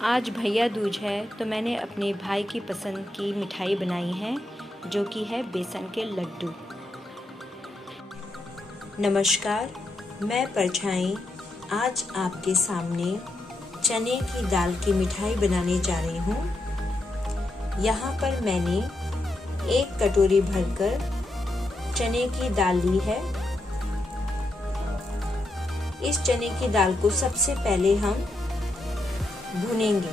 आज भैया दूज है तो मैंने अपने भाई की पसंद की मिठाई बनाई है जो कि है बेसन के लड्डू। नमस्कार, मैं परछाई आज आपके सामने चने की दाल की मिठाई बनाने जा रही हूँ। यहाँ पर मैंने 1 कटोरी भरकर चने की दाल ली है। इस चने की दाल को सबसे पहले हम भुनेंगे।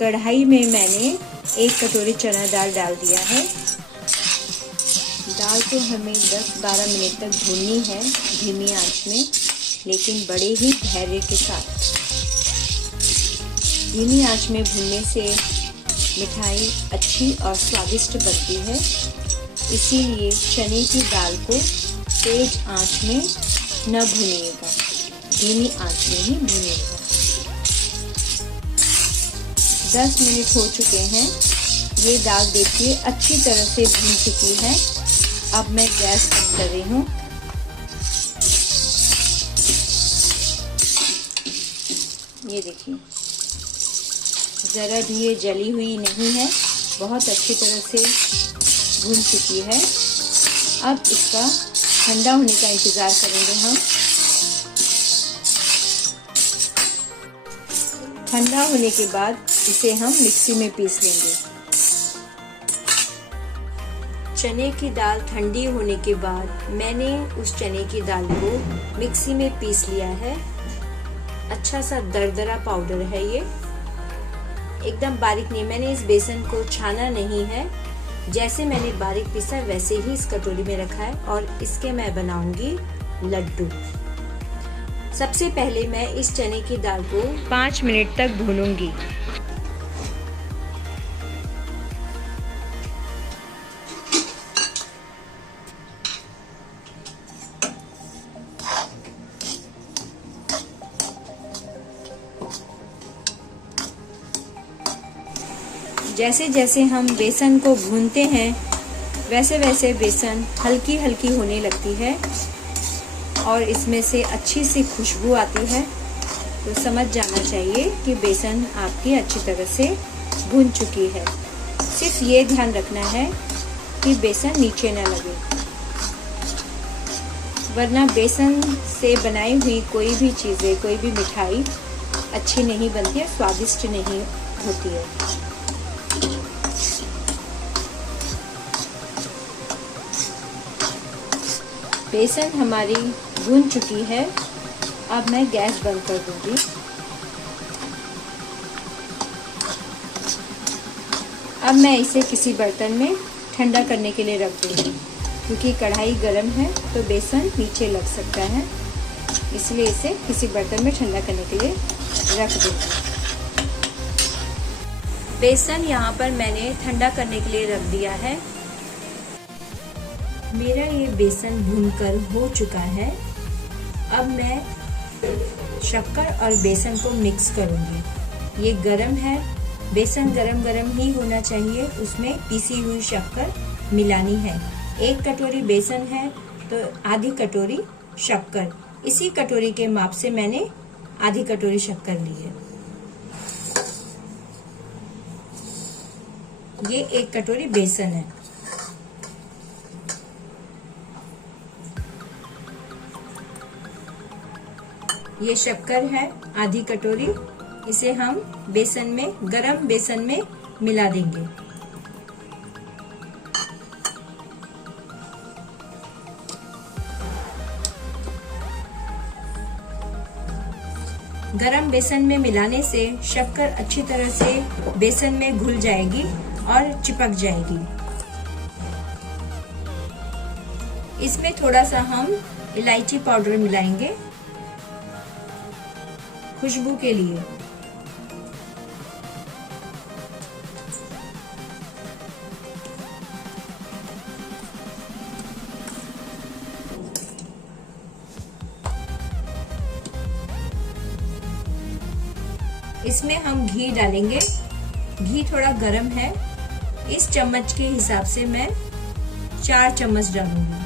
कढ़ाई में मैंने 1 कटोरी चना दाल डाल दिया है। दाल को हमें 10-12 मिनट तक भूननी है धीमी आंच में, लेकिन बड़े ही धैर्य के साथ। धीमी आंच में भूनने से मिठाई अच्छी और स्वादिष्ट बनती है, इसीलिए चने की दाल को तेज आंच में न भूनिएगा, धीमी आंच में ही भूनिएगा। 10 मिनट हो चुके हैं। ये दाल देखिए अच्छी तरह से भून चुकी है। अब मैं गैस बंद कर रही हूँ। ये देखिए ज़रा भी ये जली हुई नहीं है, बहुत अच्छी तरह से भून चुकी है। अब इसका ठंडा होने का इंतज़ार करेंगे हम। ठंडा होने के बाद इसे हम मिक्सी में पीस लेंगे। चने की दाल ठंडी होने के बाद मैंने उस चने की दाल को मिक्सी में पीस लिया है। अच्छा सा दरदरा पाउडर है ये, एकदम बारीक नहीं। मैंने इस बेसन को छाना नहीं है, जैसे मैंने बारीक पीसा वैसे ही इस कटोरी में रखा है और इसके मैं बनाऊंगी लड्डू। सबसे पहले मैं इस चने की दाल को 5 मिनट तक भूनूंगी। जैसे जैसे हम बेसन को भूनते हैं वैसे वैसे बेसन हल्की हल्की होने लगती है और इसमें से अच्छी सी खुशबू आती है। तो समझ जाना चाहिए कि बेसन आपकी अच्छी तरह से भून चुकी है। सिर्फ ये ध्यान रखना है कि बेसन नीचे न लगे, वरना बेसन से बनाई हुई कोई भी चीज़ें, कोई भी मिठाई अच्छी नहीं बनती है, स्वादिष्ट नहीं होती है। बेसन हमारी भून चुकी है। अब मैं गैस बंद कर दूंगी। अब मैं इसे किसी बर्तन में ठंडा करने के लिए रख दूंगी, क्योंकि कढ़ाई गर्म है तो बेसन नीचे लग सकता है, इसलिए इसे किसी बर्तन में ठंडा करने के लिए रख दूंगी। बेसन यहाँ पर मैंने ठंडा करने के लिए रख दिया है। मेरा ये बेसन भूनकर हो चुका है। अब मैं शक्कर और बेसन को मिक्स करूँगी। ये गरम है, बेसन गरम गरम ही होना चाहिए, उसमें पीसी हुई शक्कर मिलानी है। 1 कटोरी बेसन है तो आधी कटोरी शक्कर, इसी कटोरी के माप से मैंने आधी कटोरी शक्कर ली है। ये 1 कटोरी बेसन है। ये शक्कर है आधी कटोरी, इसे हम बेसन में, गरम बेसन में मिला देंगे। गरम बेसन में मिलाने से शक्कर अच्छी तरह से बेसन में घुल जाएगी और चिपक जाएगी। इसमें थोड़ा सा हम इलायची पाउडर मिलाएंगे खुशबू के लिए। इसमें हम घी डालेंगे। घी थोड़ा गरम है, इस चम्मच के हिसाब से मैं 4 चम्मच डालूंगी।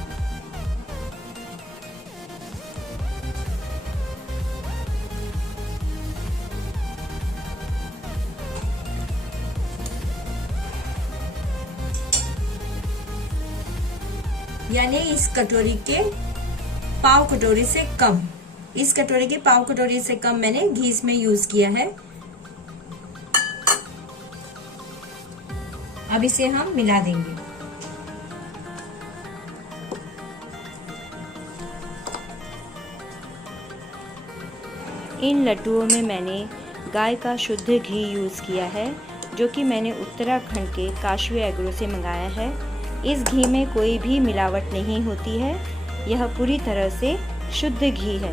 यानी इस कटोरी के पाव कटोरी से कम, इस कटोरी के पाव कटोरी से कम मैंने घी इसमें यूज किया है। अब इसे हम मिला देंगे। इन लड्डुओं में मैंने गाय का शुद्ध घी यूज किया है, जो कि मैंने उत्तराखंड के काशवी एग्रो से मंगाया है। इस घी में कोई भी मिलावट नहीं होती है, यह पूरी तरह से शुद्ध घी है।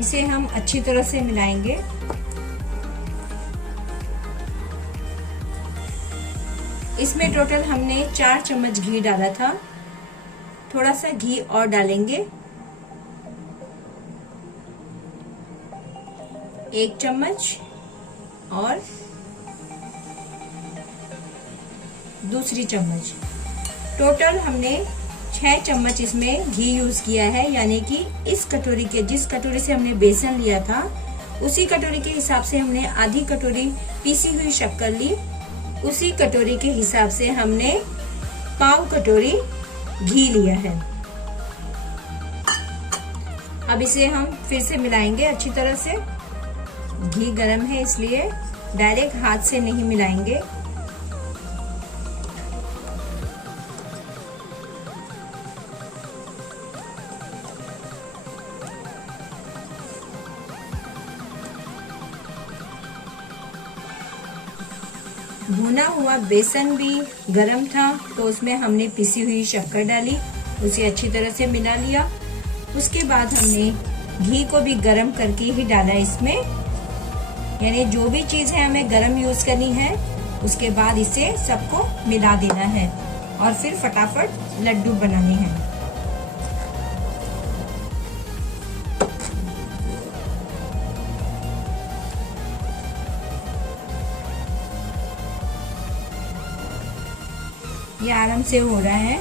इसे हम अच्छी तरह से मिलाएंगे। इसमें टोटल हमने 4 चम्मच घी डाला था, थोड़ा सा घी और डालेंगे, 1 चम्मच और दूसरी चम्मच, टोटल हमने 6 चम्मच इसमें घी यूज किया है। यानी कि इस कटोरी के, जिस कटोरी से हमने बेसन लिया था उसी कटोरी के हिसाब से हमने आधी कटोरी पीसी हुई शक्कर ली, उसी कटोरी के हिसाब से हमने पाव कटोरी घी लिया है। अब इसे हम फिर से मिलाएंगे अच्छी तरह से। घी गरम है इसलिए डायरेक्ट हाथ से नहीं मिलाएंगे। भुना हुआ बेसन भी गरम था, तो उसमें हमने पिसी हुई शक्कर डाली, उसे अच्छी तरह से मिला लिया। उसके बाद हमने घी को भी गरम करके ही डाला इसमें। यानी जो भी चीज है हमें गरम यूज करनी है, उसके बाद इसे सबको मिला देना है और फिर फटाफट लड्डू बनाने हैं। ये आराम से हो रहा है,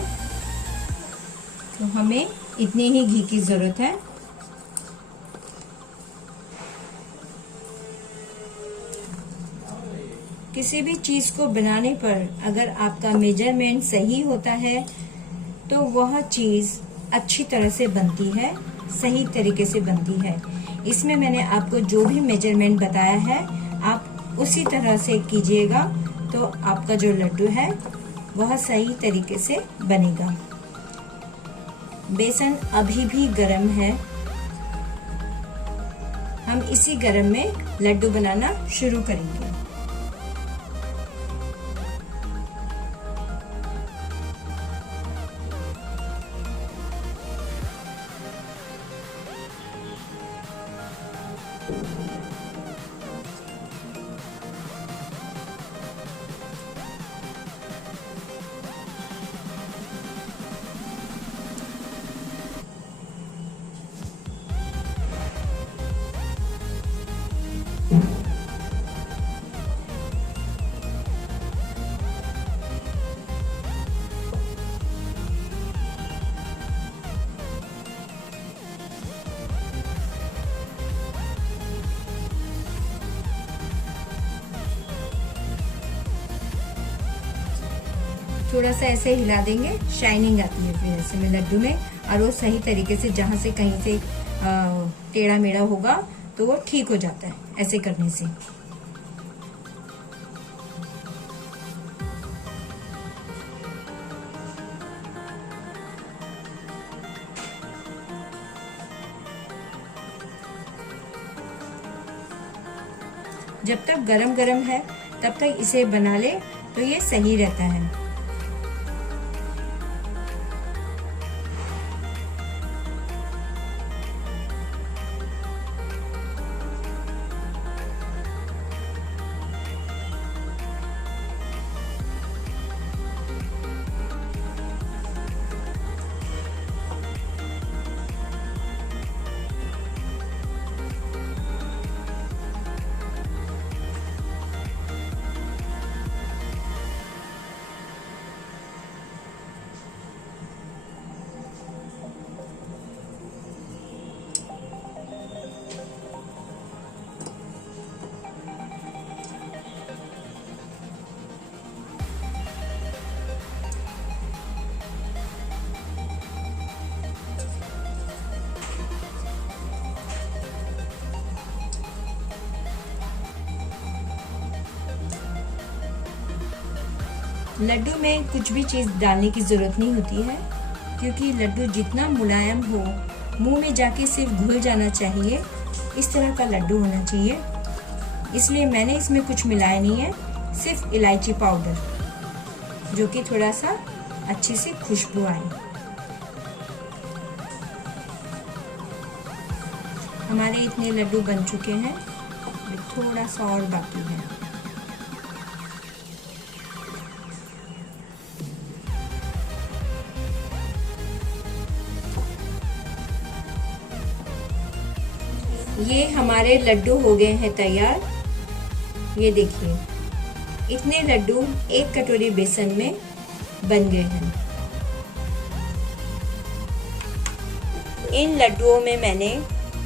तो हमें इतनी ही घी की जरूरत है। किसी भी चीज को बनाने पर अगर आपका मेजरमेंट सही होता है तो वह चीज अच्छी तरह से बनती है, सही तरीके से बनती है। इसमें मैंने आपको जो भी मेजरमेंट बताया है आप उसी तरह से कीजिएगा, तो आपका जो लड्डू है वह सही तरीके से बनेगा। बेसन अभी भी गरम है, हम इसी गरम में लड्डू बनाना शुरू करेंगे। थोड़ा सा ऐसे हिला देंगे, शाइनिंग आती है फिर ऐसे में लड्डू में, और वो सही तरीके से जहाँ से कहीं से टेढ़ा मेढ़ा होगा तो वो ठीक हो जाता है ऐसे करने से। जब तक गरम गरम है तब तक इसे बना ले तो ये सही रहता है। लड्डू में कुछ भी चीज़ डालने की ज़रूरत नहीं होती है, क्योंकि लड्डू जितना मुलायम हो, मुंह में जाके सिर्फ घुल जाना चाहिए, इस तरह का लड्डू होना चाहिए। इसलिए मैंने इसमें कुछ मिलाया नहीं है, सिर्फ इलायची पाउडर, जो कि थोड़ा सा अच्छी सी खुशबू आए। हमारे इतने लड्डू बन चुके हैं, थोड़ा सा और बाकी है। ये हमारे लड्डू हो गए हैं तैयार। ये देखिए, इतने लड्डू एक कटोरी बेसन में बन गए हैं। इन लड्डुओं में मैंने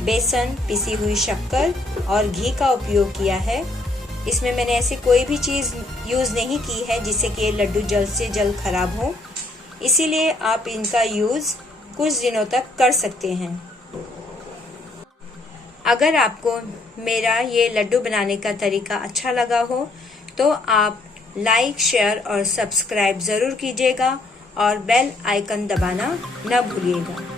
बेसन, पिसी हुई शक्कर और घी का उपयोग किया है। इसमें मैंने ऐसी कोई भी चीज़ यूज़ नहीं की है जिससे कि ये लड्डू जल्द से जल्द ख़राब हो, इसीलिए आप इनका यूज़ कुछ दिनों तक कर सकते हैं। अगर आपको मेरा ये लड्डू बनाने का तरीका अच्छा लगा हो तो आप लाइक, शेयर और सब्सक्राइब ज़रूर कीजिएगा और बेल आइकन दबाना न भूलिएगा।